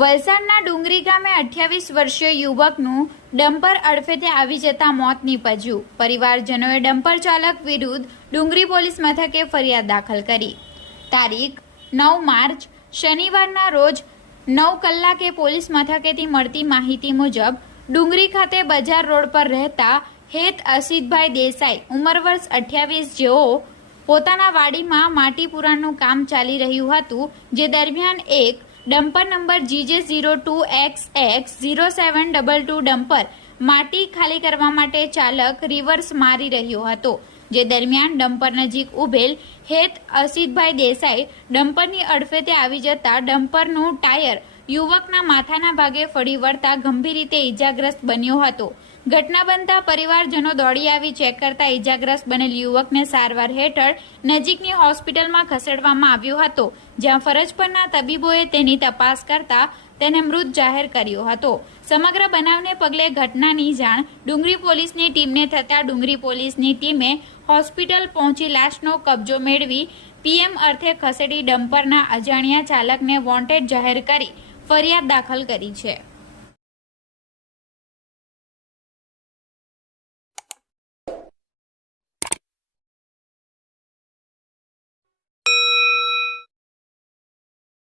વલસાડના ડુંગરી ગામે અઠ્યાવીસ વર્ષીય યુવકનું ડમ્પર અડફેટે આવી જતા મોત નીપજ્યું. પરિવારજનોએ ડમ્પર ચાલક વિરુદ્ધ ડુંગરી પોલીસ મથકે ફરિયાદ દાખલ કરી. તારીખ નવ માર્ચ, શનિવારના રોજ નવ કલાકે પોલીસ મથકેથી મળતી માહિતી મુજબ ડુંગરી ખાતે બજાર રોડ પર રહેતા હેત અસિતભાઈ દેસાઈ, ઉંમર વર્ષ અઠ્યાવીસ, જેઓ પોતાના વાડીમાં માટી પુરાણનું કામ ચાલી રહ્યું હતું, જે દરમિયાન એક dumper number GJ zero two X X zero seven double two dumper માટી ખાલી કરવા માટે ચાલક રિવર્સ મારી રહ્યો હતો, જે દરમિયાન ડમ્પર નજીક ઉભેલ હેત અસિતભાઈ દેસાઈ ડમ્પરની અડફેતે આવી જતા ડમ્પરનું ટાયર યુવકના માથાના ભાગે ફળી વળતા ગંભીર રીતે ઈજાગ્રસ્ત બન્યો હતો. ઘટના બનતા પરિવારજનો દોડી આવી ચેક કરતા ઈજાગ્રસ્ત બનેલ યુવકને સારવાર હેઠળ નજીકની હોસ્પિટલમાં ખસેડવામાં આવ્યો હતો, જ્યાં ફરજ પરના તબીબોએ તેની તપાસ કરતા તેને મૃત જાહેર કર્યો હતો. સમગ્ર બનાવને પગલે ઘટનાની જાણ ડુંગરી પોલીસની ટીમને થતા ડુંગરી પોલીસની ટીમે હોસ્પિટલ પહોંચી લાશનો કબજો મેળવી પીએમ અર્થે ખસેડી ડમ્પરના અજાણ્યા ચાલકને વોન્ટેડ જાહેર કરી ફરિયાદ દાખલ કરી છે.